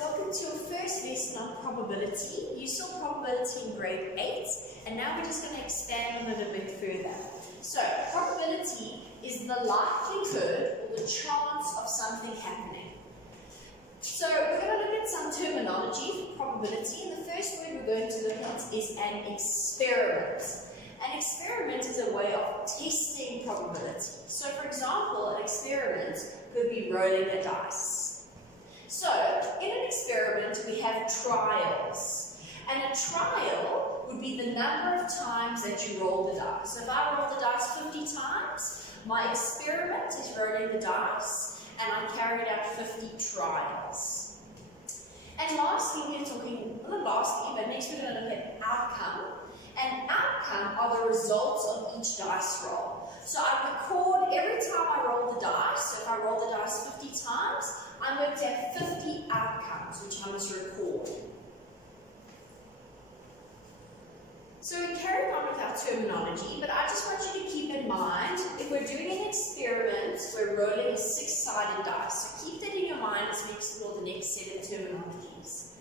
welcome to your first lesson on probability. You saw probability in grade 8, and now we're just going to expand on it a bit further. So, probability is the likelihood or the chance of something happening. So, we're going to look at some terminology for probability, and the first word we're going to look at is an experiment. An experiment is a way of testing probability. So, for example, an experiment could be rolling a dice. So, in an experiment, we have trials. And a trial would be the number of times that you roll the dice. So, if I roll the dice 50 times, my experiment is rolling the dice, and I carried out 50 trials. And lastly, we're talking, not lastly, but next we're going to look at outcome. And outcome are the results of each dice roll. So I record every time I roll the dice. So if I roll the dice 50 times, I'm going to have 50 outcomes, which I must record. So we're carrying on with our terminology, but I just want you to keep in mind, if we're doing an experiment, we're rolling a 6-sided dice. So keep that in your mind as we explore the next set of terminologies.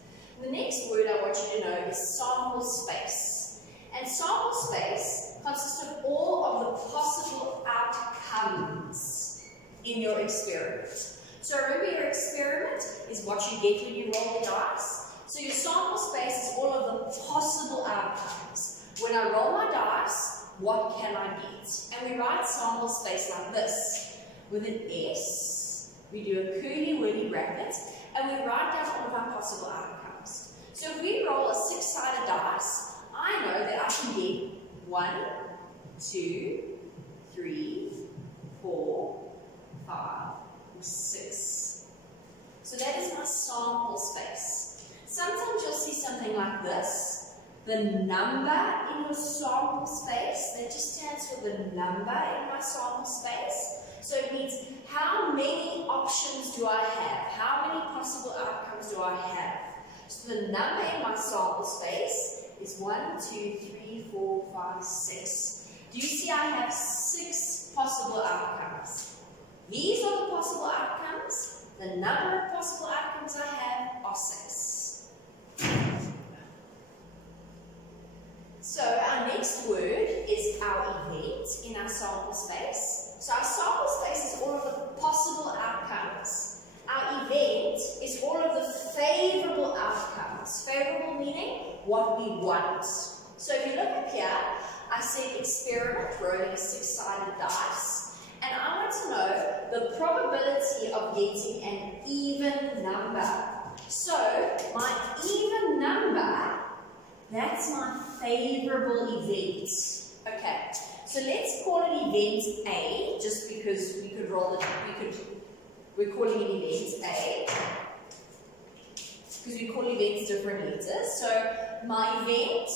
The next word I want you to know is sample space. And sample space consists of all of the possible outcomes in your experiment. So remember, your experiment is what you get when you roll the dice. So your sample space is all of the possible outcomes. When I roll my dice, what can I get? And we write sample space like this. With an S, we do a curly-wurly bracket, and we write down all of our possible outcomes. So if we roll a 6-sided dice, I know that I can get 1, 2, 3, 4, 5, 6. So that is my sample space. Sometimes you'll see something like this. The number in your sample space, that just stands for the number in my sample space. So it means how many options do I have? How many possible outcomes do I have? So the number in my sample space is 1, 2, 3, 4, 5, 6. Do you see I have 6 possible outcomes? These are the possible outcomes. The number of possible outcomes I have are 6. So our next word is our event in our sample space. So our sample space is all of the possible outcomes. Our event is all of the favorable outcomes. Favorable meaning what we want. So if you look up here, I said experiment, rolling a 6-sided dice, and I want to know the probability of getting an even number. So my even number, that's my favorable event. Okay, so let's call it event A, just because we could roll it, we're calling it event A, because we call events different letters. So my event,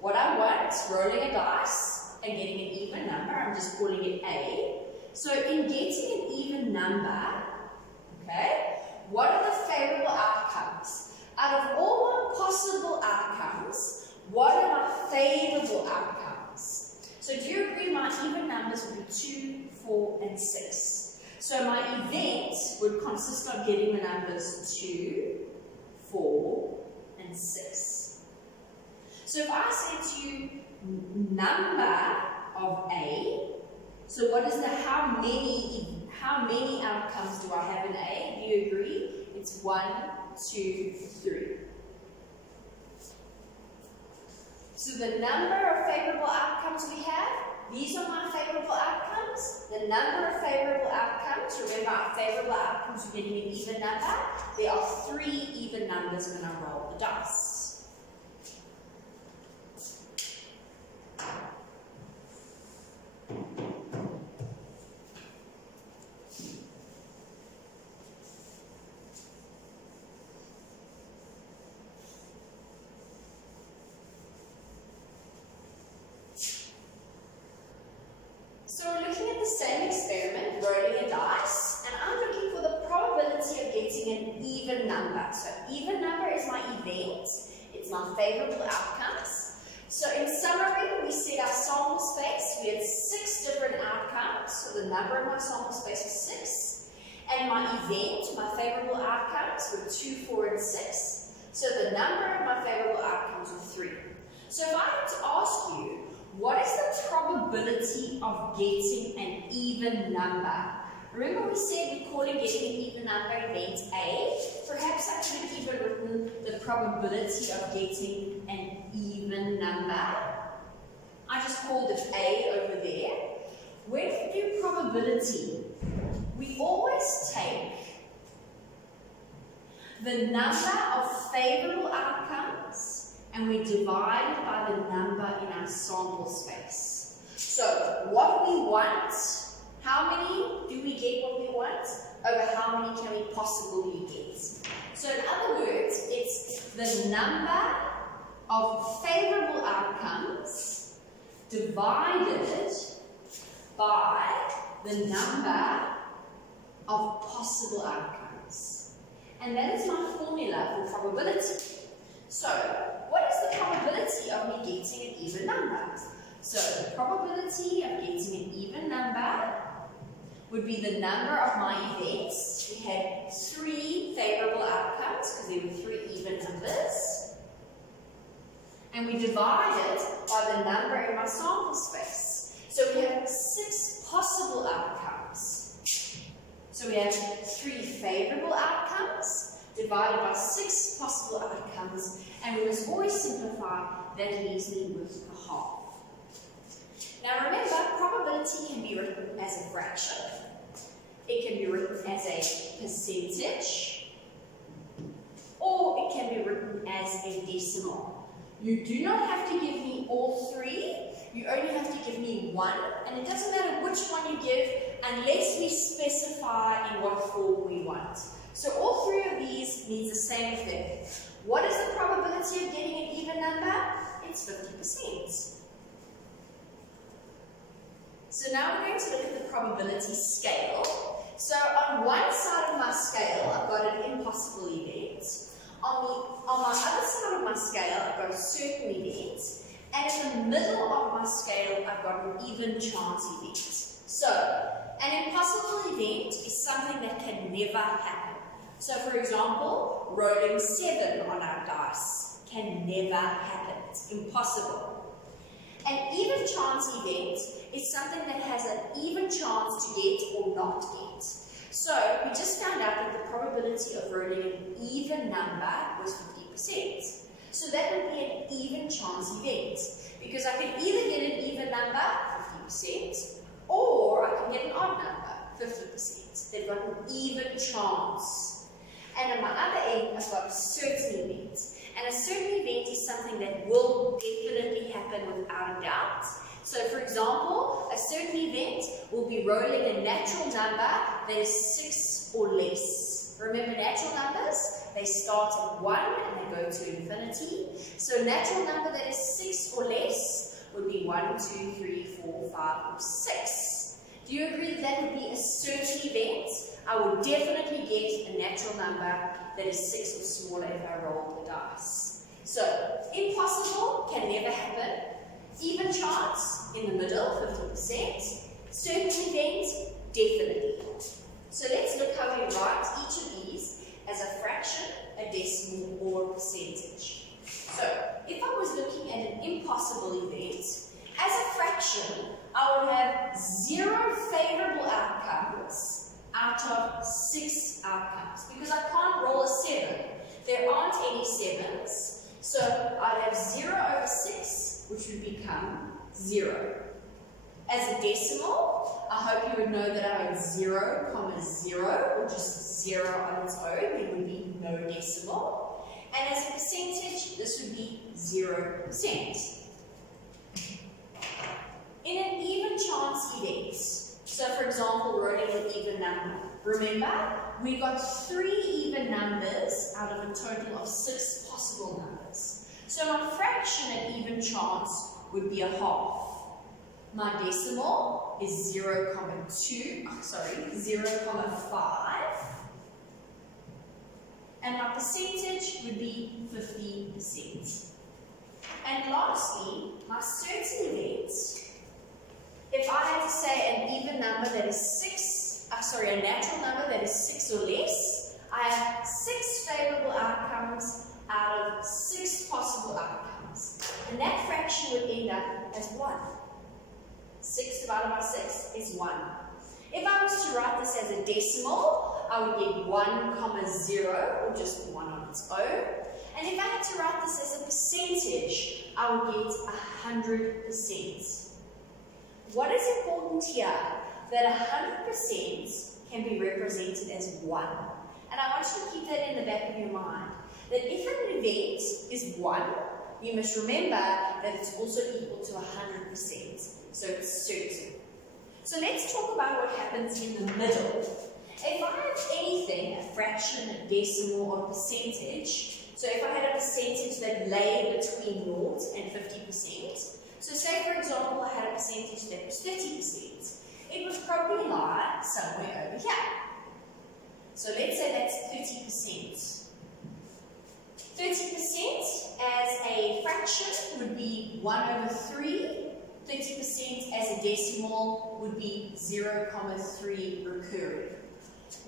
what I want, rolling a dice and getting an even number, I'm just calling it A. So in getting an even number, okay, what are the favorable outcomes? Out of all the possible outcomes, what are my favorable outcomes? So do you agree my even numbers would be 2, 4, and 6? So my event would consist of getting the numbers 2, 4, and 6. So if I said to you number of A, so what is the how many outcomes do I have in A? Do you agree? It's 1, 2, 3. So the number of favorable outcomes we have, these are my favorable outcomes. The number of favorable outcomes, remember our favorable outcomes are getting an even number. There are 3 even numbers when I roll the dice. So we're looking at the same experiment, rolling a dice, and I'm looking for the probability of getting an even number. So even number is my event, it's my favorable outcomes. So in summary, we said our sample space, we had 6 different outcomes, so the number in my sample space was 6. And my event, my favorable outcomes, were 2, 4, and 6. So the number of my favorable outcomes were 3. So if I had to ask you, what is the probability of getting an even number? Remember we said we're calling getting an even number event A? Perhaps I could have even written the probability of getting an even number. I just called it A over there. When we do probability, we always take the number of favorable outcomes and we divide it by the number in our sample space. So what we want, how many do we get what we want, over how many can we possibly get? So in other words, it's the number of favorable outcomes divided by the number of possible outcomes. And that is my formula for probability. So, what is the probability of me getting an even number? So, the probability of getting an even number would be the number of my events. We had 3 favorable outcomes because there were 3 even numbers. And we divide it by the number in my sample space. So we have 6 possible outcomes. So we have 3 favorable outcomes divided by 6 possible outcomes, and we must always simplify that leaves me with a half. Now remember, probability can be written as a fraction. It can be written as a percentage, or it can be written as a decimal. You do not have to give me all 3. You only have to give me 1, and it doesn't matter which one you give unless we specify in what form we want. So all 3 of these means the same thing. What is the probability of getting an even number? It's 50%. So now we're going to look at the probability scale. So on one side of my scale, I've got an impossible event. On my other side of my scale, I've got a certain event. And in the middle of my scale, I've got an even chance event. So, an impossible event is something that can never happen. So, for example, rolling 7 on our dice can never happen. It's impossible. An even chance event is something that has an even chance to get or not get. So, we just found out that the probability of rolling an even number was 50%. So that would be an even chance event, because I can either get an even number, 50%, or I can get an odd number, 50%. They've got an even chance. And on my other end, I've got a certain event. And a certain event is something that will definitely happen without a doubt. So for example, a certain event will be rolling a natural number that is 6 or less. Remember natural numbers? They start at 1 and they go to infinity. So a natural number that is 6 or less would be 1, 2, 3, 4, 5, or 6. Do you agree that that would be a certain event? I would definitely get a natural number that is 6 or smaller if I roll the dice. So impossible can never happen. Even chance in the middle, 50%. Certain event, definitely. So let's look how we write each of these as a fraction, a decimal, or a percentage. So, if I was looking at an impossible event, as a fraction, I would have 0 favorable outcomes out of 6 outcomes, because I can't roll a 7. There aren't any 7s, so I'd have 0 over 6, which would become 0. As a decimal, I hope you would know that I have 0, 0, or just 0 on its own. There would be no decimal. And as a percentage, this would be 0%. In an even chance event, so for example, rolling an even number. Remember, we got 3 even numbers out of a total of 6 possible numbers. So my fraction at even chance would be a half. My decimal is 0.5, and my percentage would be 50%. And lastly, my certain event, if I had to say an even number that is 6, a natural number that is 6 or less, I have 6 favorable outcomes out of 6 possible outcomes. And that fraction would end up as 1. 6 divided by 6 is 1. If I was to write this as a decimal, I would get 1, 0, or just 1 on its own. And if I had to write this as a percentage, I would get 100%. What is important here? That 100% can be represented as 1. And I want you to keep that in the back of your mind. That if an event is 1, you must remember that it's also equal to 100%. So it's certain. So let's talk about what happens in the middle. If I have anything, a fraction, a decimal, or a percentage, so if I had a percentage that lay between 0 and 50%, so say for example I had a percentage that was 30%, it would probably lie somewhere over here. So let's say that's 30%. 30% as a fraction would be 1 over 3. 30% as a decimal would be 0,3 recurring.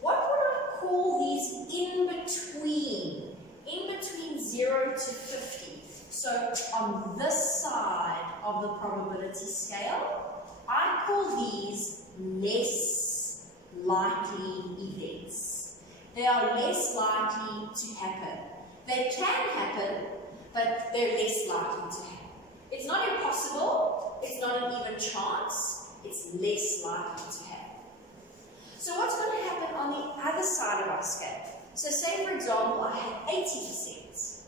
What would I call these in between? In between 0 to 50. So on this side of the probability scale, I call these less likely events. They are less likely to happen. They can happen, but they're less likely to happen. It's not impossible, it's not an even chance, it's less likely to happen. So what's going to happen on the other side of our scale? So say for example I had 80%,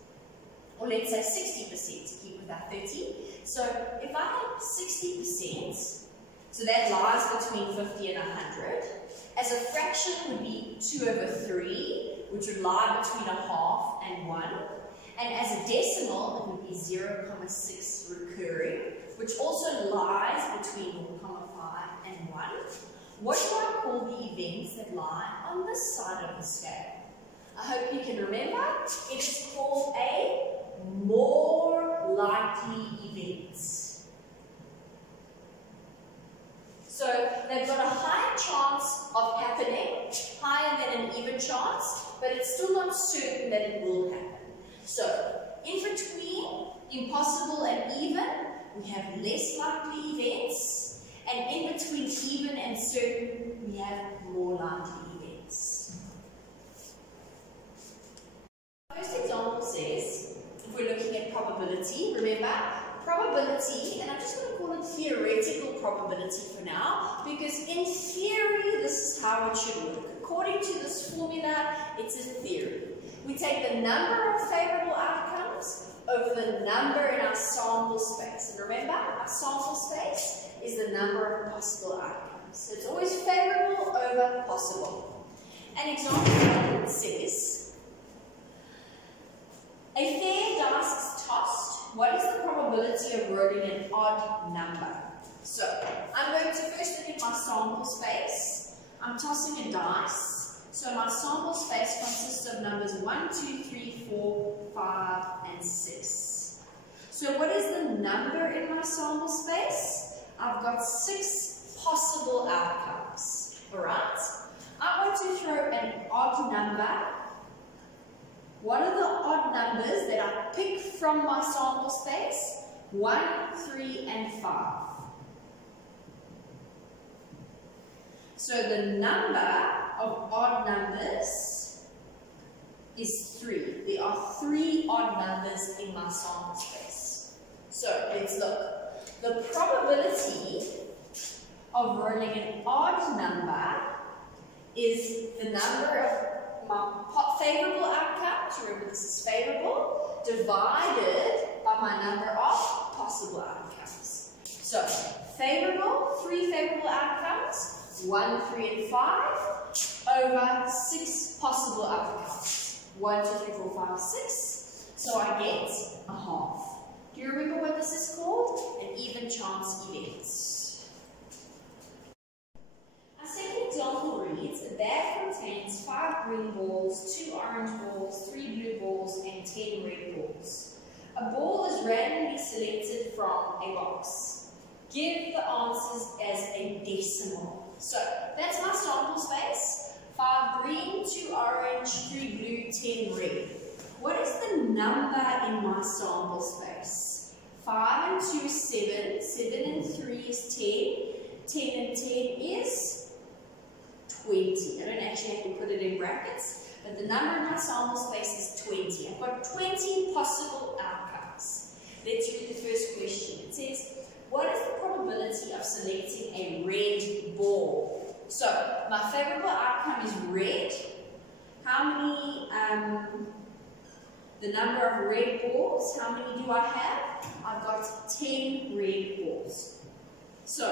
or let's say 60% to keep with our 30. So if I had 60%, so that lies between 50 and 100, as a fraction would be 2 over 3, which would lie between a half and 1. And as a decimal, it would be 0,6 recurring, which also lies between 0,5 and 1. What do I call the events that lie on this side of the scale? I hope you can remember. It is called a more likely events. So they've got a higher chance of happening, higher than an even chance, but it's still not certain that it will happen. So, in between impossible and even, we have less likely events, and in between even and certain, we have more likely events. The first example says, if we're looking at probability, remember, probability, and I'm just going to call it theoretical probability for now, because in theory, this is how it should work. According to this formula, it's a theory. We take the number of favorable outcomes over the number in our sample space. And remember, our sample space is the number of possible outcomes. So it's always favorable over possible. An example 1 says, a fair dice is tossed. What is the probability of rolling an odd number? So I'm going to first look at my sample space. I'm tossing a dice. So my sample space consists of numbers 1, 2, 3, 4, 5, and 6. So what is the number in my sample space? I've got 6 possible outcomes. Alright? I want to throw an odd number. What are the odd numbers that I pick from my sample space? 1, 3, and 5. So the number of odd numbers is 3. There are 3 odd numbers in my sample space. So let's look. The probability of rolling an odd number is the number of my favorable outcomes, remember this is favorable, divided by my number of possible outcomes. So favorable, 3 favorable outcomes, 1, 3, and 5, over 6 possible outcomes. 1, 2, 3, 4, 5, 6. So I get a half. Do you remember what this is called? An even chance event. Our second example reads, a bag contains 5 green balls, 2 orange balls, 3 blue balls, and 10 red balls. A ball is randomly selected from a box. Give the answers as a decimal. So that's my sample space. 5 green, 2 orange, 3 blue, 10 red. What is the number in my sample space? 5 and 2 is 7, 7 and 3 is 10, 10 and 10 is 20. I don't actually have to put it in brackets, but the number in my sample space is 20. I've got 20 possible outcomes. Let's read the first question. It says, what is the probability of selecting a red ball? So, my favorable outcome is red. How many, the number of red balls, how many do I have? I've got 10 red balls. So,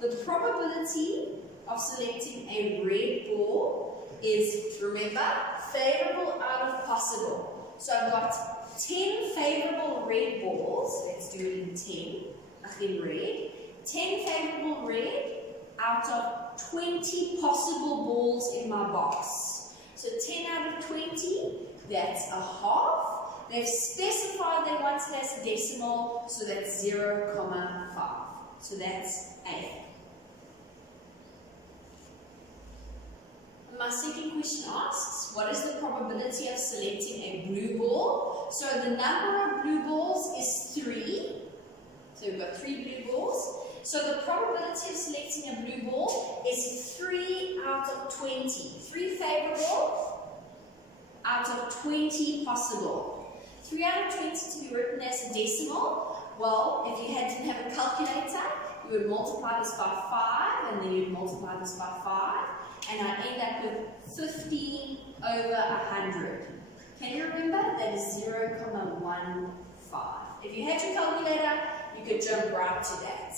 the probability of selecting a red ball is, remember, favorable out of possible. So, I've got 10 favorable red balls. Let's do it in 10, in red. 10 favorable red out of 20 possible balls in my box. So 10 out of 20, that's a half. They've specified they want it as a decimal, so that's 0,5. So that's A. My second question asks, what is the probability of selecting a blue ball? So the number of blue balls is 3. So we've got 3 blue balls. So the probability of selecting a blue ball is 3 out of 20. 3 favorable out of 20 possible. 3 out of 20 to be written as a decimal. Well, if you didn't have a calculator, you would multiply this by 5, and then you'd multiply this by 5, and I'd end up with 15 over 100. Can you remember? That is 0,15. If you had your calculator, you could jump right to that.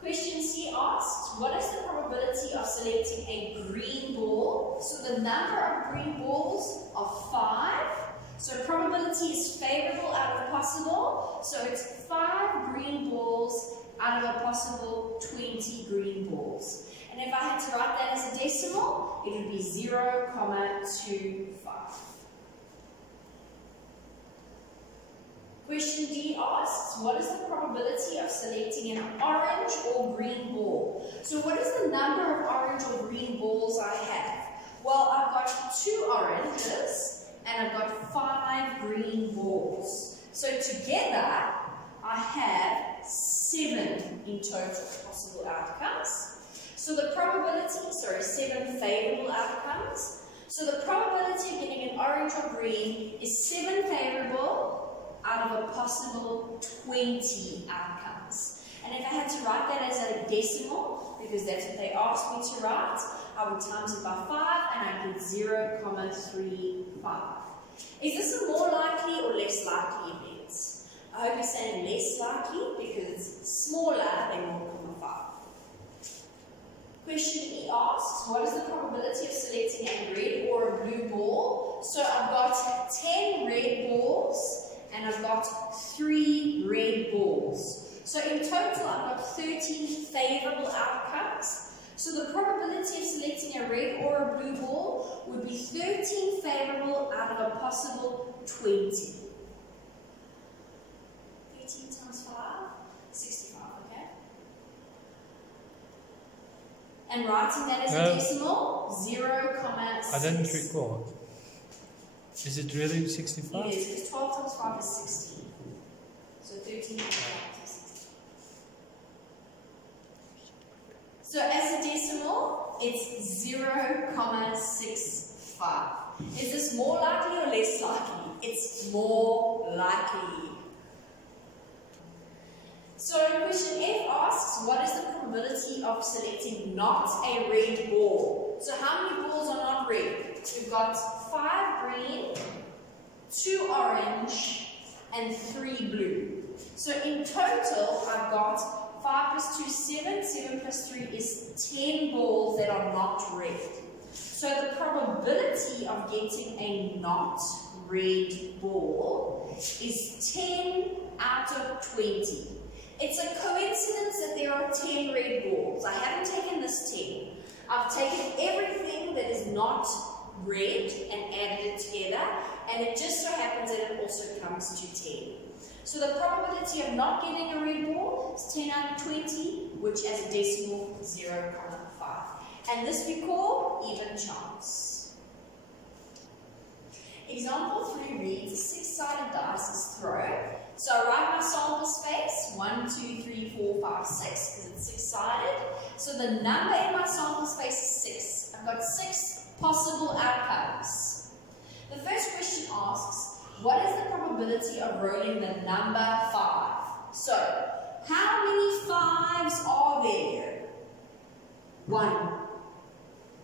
Question C asks, what is the probability of selecting a green ball? So the number of green balls are 5. So probability is favorable out of possible. So it's 5 green balls out of a possible 20 green balls. And if I had to write that as a decimal, it would be 0,25. Question D asks, what is the probability of selecting an orange or green ball? So what is the number of orange or green balls I have? Well, I've got 2 oranges and I've got 5 green balls. So together, I have 7 in total possible outcomes. So the probability, 7 favorable outcomes. So the probability of getting an orange or green is 7 favorable out of a possible 20 outcomes. And if I had to write that as a decimal, because that's what they asked me to write, I would times it by 5 and I get 0,35. Is this a more likely or less likely event? I hope you're saying less likely because it's smaller than 0,5. Question E asks, what is the probability of selecting a red or a blue ball? So I've got 10 red balls and I've got 3 red balls. So in total, I've got 13 favorable outcomes. So the probability of selecting a red or a blue ball would be 13 favorable out of a possible 20. 13 times 5, 65, okay? And writing that as a decimal, 0,6. I didn't record. Is it really 65? It is, because 12 times 5 is 16. So 13 times 5 is 16. So as a decimal, it's 0,65. Is this more likely or less likely? It's more likely. So question F asks, what is the probability of selecting not a red ball? So how many balls are not red? We've got 5 green, 2 orange, and 3 blue. So in total, I've got 5 plus 2 is 7, 7 plus 3 is 10 balls that are not red. So the probability of getting a not red ball is 10 out of 20. It's a coincidence that there are 10 red balls. I haven't taken this 10. I've taken everything that is not red and added it together, and it just so happens that it also comes to 10. So the probability of not getting a red ball is 10 out of 20, which as a decimal, 0.5. And this we call even chance. Example 3 reads, a 6-sided dice is thrown. So I write my sample space, 1, 2, 3, 4, 5, 6, because it's 6-sided. So the number in my sample space is 6. I've got 6 possible outcomes. The first question asks, what is the probability of rolling the number 5? So, how many 5s are there? 1.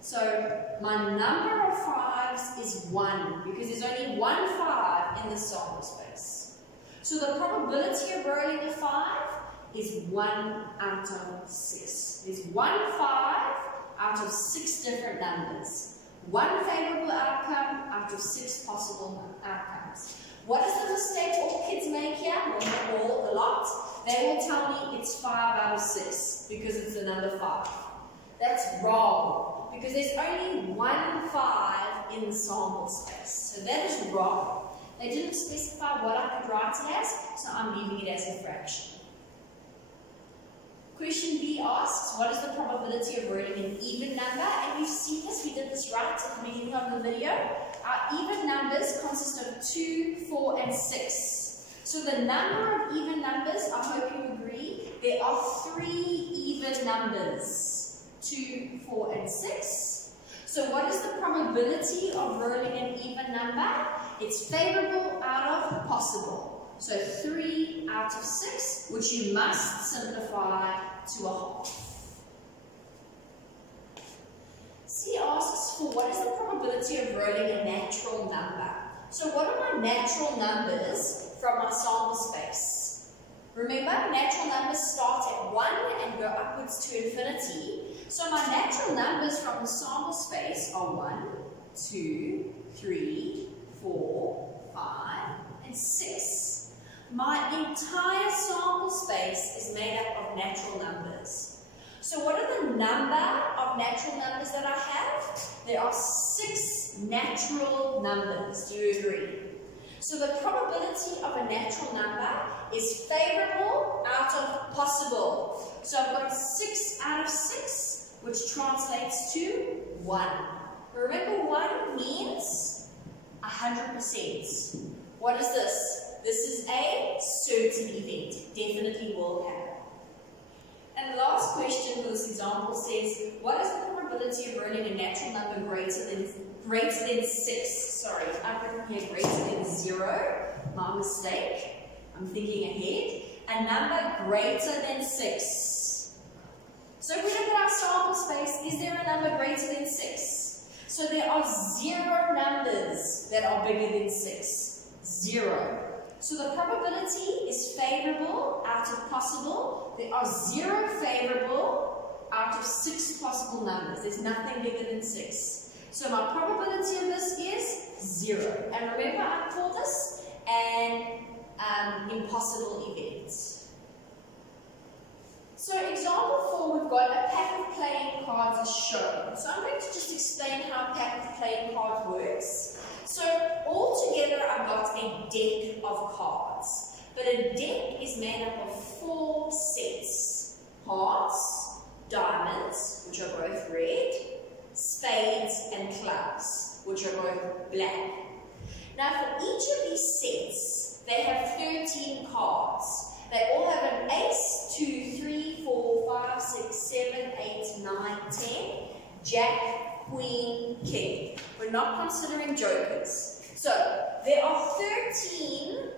So, my number of 5s is 1, because there's only 1 5 in the sample space. So, the probability of rolling a 5 is 1 out of 6. There's 1 5 out of 6 different numbers. 1 favorable outcome out of 6 possible outcomes. What is the mistake all kids make here? Well, not all, a lot. They will tell me it's 5 out of 6 because it's the number 5. That's wrong, because there's only 1 5 in the sample space. So that is wrong. They didn't specify what I could write it as, so I'm leaving it as a fraction. Question B asks, what is the probability of rolling an even number? And we've seen this, we did this right at the beginning of the video. Our even numbers consist of 2, 4, and 6. So the number of even numbers, I hope you agree, there are 3 even numbers, 2, 4, and 6. So what is the probability of rolling an even number? It's favorable out of possible. So 3 out of 6, which you must simplify to a half. C asks for what is the probability of rolling a natural number? So what are my natural numbers from my sample space? Remember, natural numbers start at 1 and go upwards to infinity. So my natural numbers from the sample space are 1, 2, 3, 4, 5, and 6. My entire sample space is made up of natural numbers. So what are the number of natural numbers that I have? There are 6 natural numbers. Do you agree? So the probability of a natural number is favorable out of possible. So I've got 6 out of 6, which translates to 1. Remember, 1 means 100%. What is this? This is a certain event. Definitely will happen. And the last question for this example says, what is the probability of rolling a natural number greater than 6? Sorry, I've written here greater than 0. My mistake. I'm thinking ahead. A number greater than 6. So if we look at our sample space, is there a number greater than 6? So there are 0 numbers that are bigger than 6. 0. So the probability is favorable out of possible. There are 0 favorable out of 6 possible numbers. There's nothing bigger than 6. So my probability of this is 0. And remember, I call this an impossible event. So example 4, we've got a pack of playing cards as shown. So I'm going to just explain how a pack of playing cards works. So altogether I've got a deck of cards. But a deck is made up of 4 sets. Hearts, diamonds, which are both red, spades and clubs, which are both black. Now for each of these sets, they have 13 cards. They all have an ace, 2, 3, 4, 5, 6, 7, 8, 9, 10, jack, queen, king. We're not considering jokers. So there are 13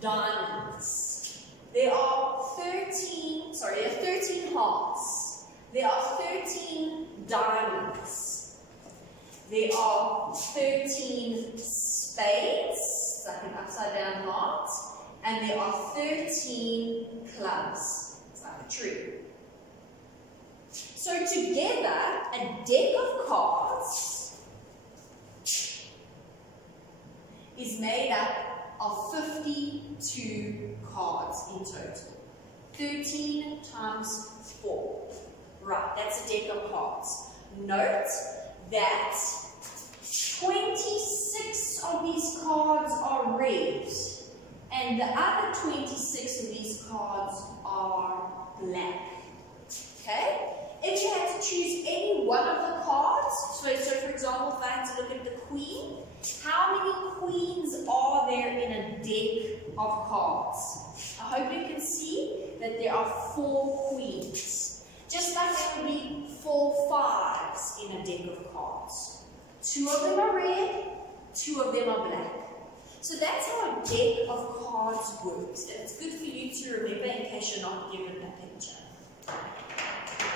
diamonds. There are 13 hearts. There are 13 diamonds. There are 13 spades, like an upside down heart. And there are 13 clubs. It's like a tree. So together, a deck of cards is made up of 52 cards in total. 13 times 4. Right, that's a deck of cards. Note that 20 are red, and the other 26 of these cards are black. Okay? If you had to choose any one of the cards, so for example, if I had to look at the queen, how many queens are there in a deck of cards? I hope you can see that there are 4 queens. Just like there would be 4 fives in a deck of cards. 2 of them are red, 2 of them are black. So that's how a deck of cards works. And it's good for you to remember in case you're not given a picture.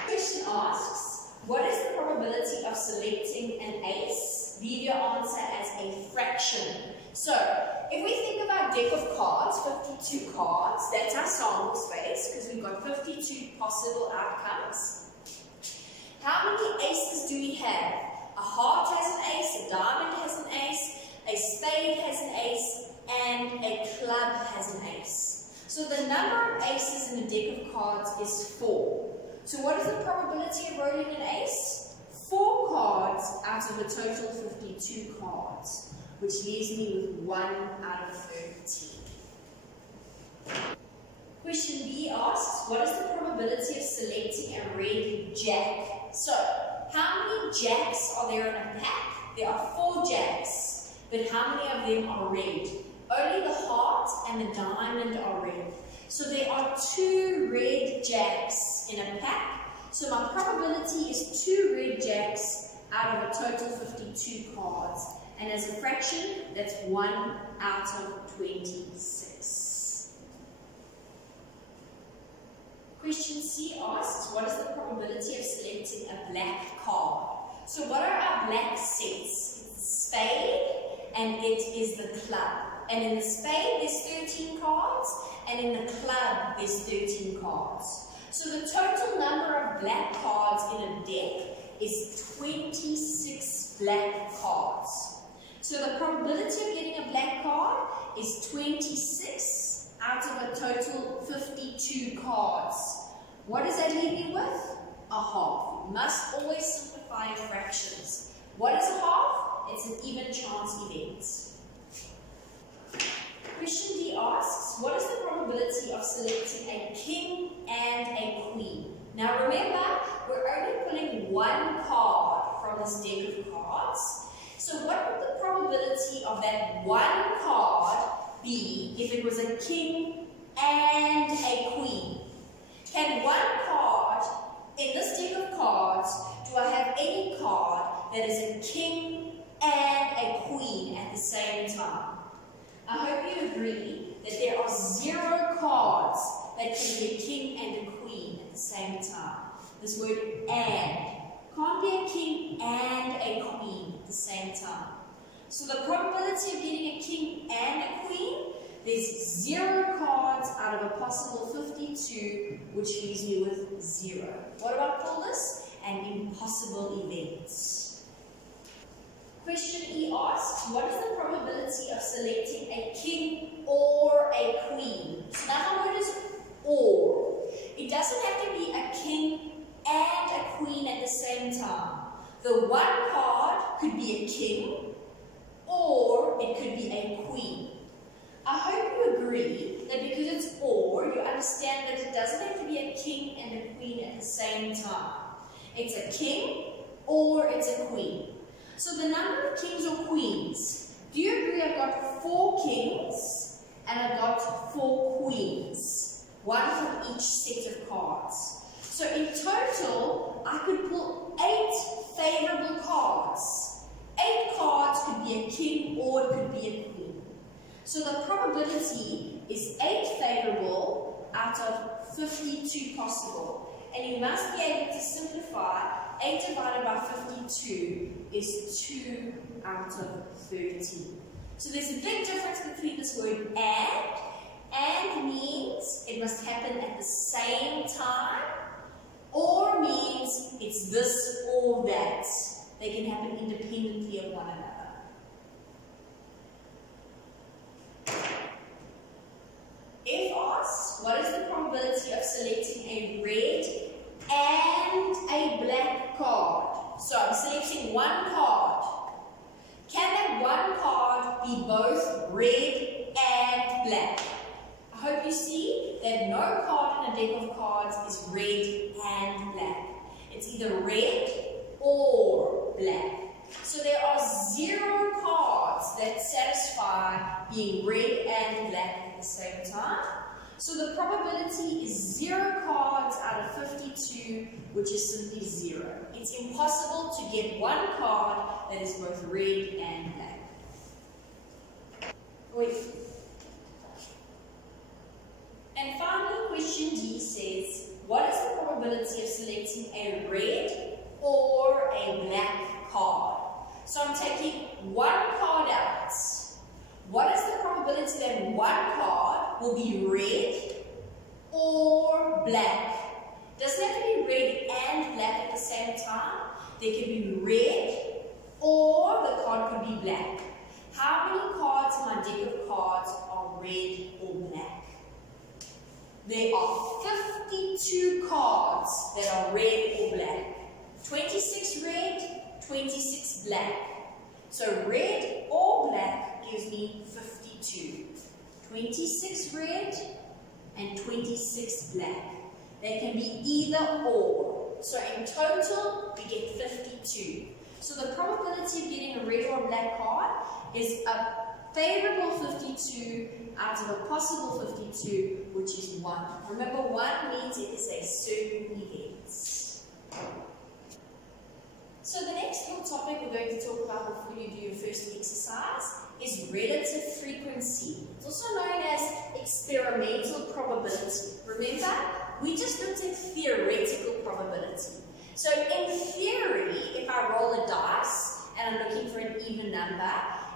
Question asks, what is the probability of selecting an ace? Leave your answer as a fraction. So, if we think of our deck of cards, 52 cards, that's our sample space because we've got 52 possible outcomes. How many aces do we have? A heart has an ace, a diamond has an ace, a spade has an ace, and a club has an ace. So the number of aces in a deck of cards is 4. So what is the probability of rolling an ace? 4 cards out of a total 52 cards, which leaves me with 1 out of 13. Question B asks, what is the probability of selecting a red jack? So, how many jacks are there in a pack? There are 4 jacks, but how many of them are red? Only the heart and the diamond are red. So there are 2 red jacks in a pack. So my probability is 2 red jacks out of a total 52 cards. And as a fraction, that's 1 out of 26. Question C asks, what is the probability of selecting a black card? So what are our black sets? It's the spade and it is the club. And in the spade, there's 13 cards, and in the club, there's 13 cards. So the total number of black cards in a deck is 26 black cards. So the probability of getting a black card is 26 out of a total 52 cards. What does that leave you with? A half. You must always simplify your fractions. What is a half? It's an even chance event. Question D asks, what is the probability of selecting a king and a queen? Now remember, we're only pulling 1 card from this deck of cards. So what would the probability of that 1 card be if it was a king and a queen? Can 1 card in this deck of cards, do I have any card that is a king and a queen at the same time? I hope you agree that there are 0 cards that can be a king and a queen at the same time. This word and can't be a king and a queen at the same time. So the probability of getting a king and a queen, there's 0 cards out of a possible 52, which leaves me with 0. What do I call this? An impossible event. Question E asks, what is the probability of selecting a king or a queen? So now the word is or. It doesn't have to be a king and a queen at the same time. The 1 card could be a king or it could be a queen. I hope you agree that because it's or, you understand that it doesn't have to be a king and a queen at the same time. It's a king or it's a queen. So the number of kings or queens, do you agree I've got 4 kings and I've got 4 queens, 1 from each set of cards. So in total, I could pull 8 favorable cards. 8 cards could be a king or it could be a queen. So the probability is 8 favorable out of 52 possible. And you must be able to simplify 8 divided by 52 is 2 out of 13. So there's a big difference between this word and. And means it must happen at the same time. Or means it's this or that. They can happen independently of one another. If asked, what is the probability of selecting a red and a black card? So I'm selecting 1 card. Can that 1 card be both red and black. I hope you see that no card in a deck of cards is red and black. It's either red or black. So there are 0 cards that satisfy being red and black at the same time. So the probability is 0 cards out of 52, which is simply 0. It's impossible to get one card that is both red and black. Wait. And finally, question D says, what is the probability of selecting a red or a black card? So I'm taking one card out. What is the probability that one card will be red or black? Doesn't have to be red and black at the same time. There can be red or the card could be black. How many cards in my deck of cards are red or black? There are 52 cards that are red or black. 26 red, 26 black. So red or black gives me 52. 26 red and 26 black. They can be either or. So in total, we get 52. So the probability of getting a red or a black card is a favorable 52 out of a possible 52, which is 1. Remember, 1 means it is a certain event. So the next little topic we're going to talk about before you do your first exercise is relative frequency. It's also known as experimental probability. Remember, we just looked at theoretical probability. So in theory, if I roll a dice and I'm looking for an even number,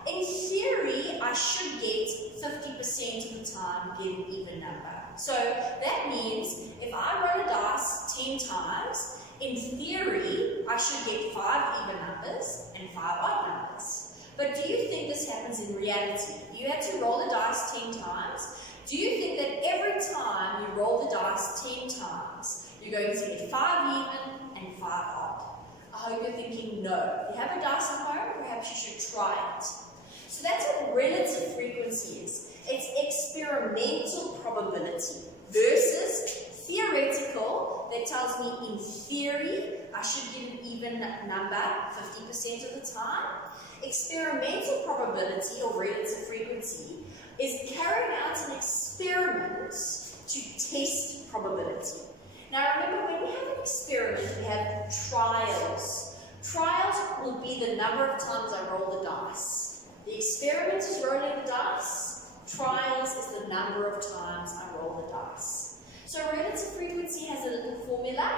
in theory, I should get 50% of the time get an even number. So that means if I roll a dice 10 times, in theory, I should get 5 even numbers and 5 odd numbers. But do you think this happens in reality? You had to roll the dice 10 times. Do you think that every time you roll the dice 10 times, you're going to get 5 even and 5 odd? I hope you're thinking no. If you have a dice at home, perhaps you should try it. So that's what relative frequency is. It's experimental probability versus theoretical, that tells me in theory I should get an even number 50% of the time. Experimental probability or relative frequency is carrying out an experiment to test probability. Now remember, when we have an experiment, we have trials. Trials will be the number of times I roll the dice. The experiment is rolling the dice. Trials is the number of times I roll the dice. So relative frequency has a little formula.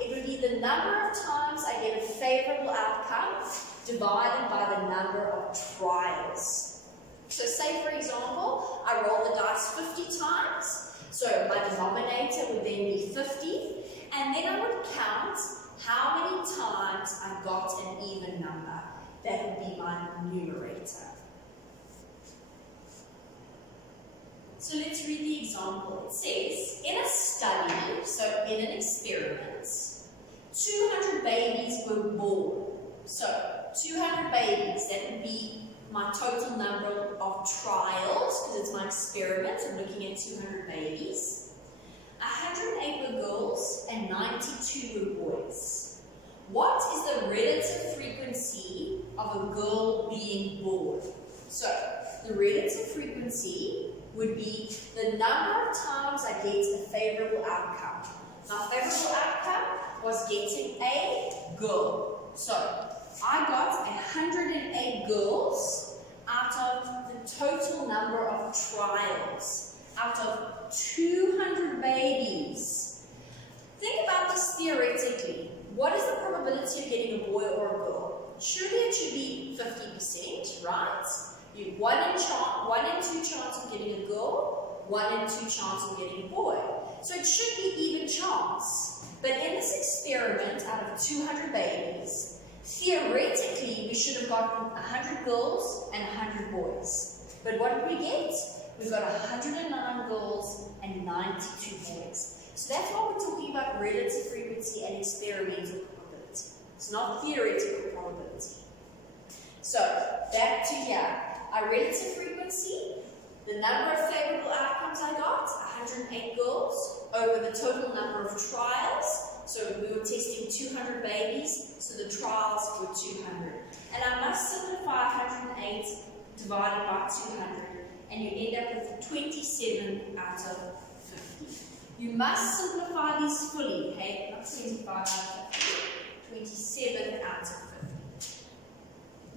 It would be the number of times I get a favorable outcome divided by the number of trials. So say, for example, I roll the dice 50 times. So my denominator would then be 50. And then I would count how many times I got an even number. That would be my numerator. So let's read the example. It says, in a study, so in an experiment, 200 babies were born. So 200 babies, that would be my total number of trials, because it's my experiment. I'm looking at 200 babies. 108 were girls and 92 were boys. What is the relative frequency of a girl being born? So the relative frequency would be the number of times I get a favorable outcome. My favorable outcome was getting a girl. So I got 108 girls out of the total number of trials, out of 200 babies. Think about this theoretically. What is the probability of getting a boy or a girl? Surely it should be 50%, right? You have 1 in 2 chance of getting a girl, 1 in 2 chance of getting a boy. So it should be even chance. But in this experiment, out of 200 babies, theoretically we should have gotten 100 girls and 100 boys. But what did we get? We got 109 girls and 92 boys. So that's why we're talking about relative frequency and experimental probability. It's not theoretical probability. So back to here. our relative frequency, the number of favorable outcomes I got, 108 girls, over the total number of trials. So we were testing 200 babies, so the trials were 200. And I must simplify 108 divided by 200, and you end up with 27 out of 50. You must simplify these fully, okay? Not 25 out of 50, 27 out of 50.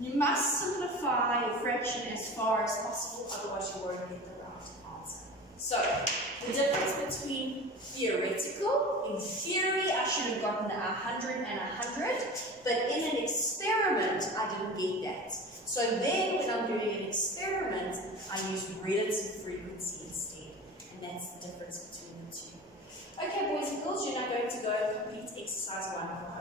You must simplify your fraction as far as possible, otherwise you won't get the right answer. So, the difference between theoretical, in theory I should have gotten 100 and 100, but in an experiment I didn't get that. So then when I'm doing an experiment, I use relative frequency instead, and that's the difference between the two. Okay, boys and girls, you're now going to go complete exercise 1 from home.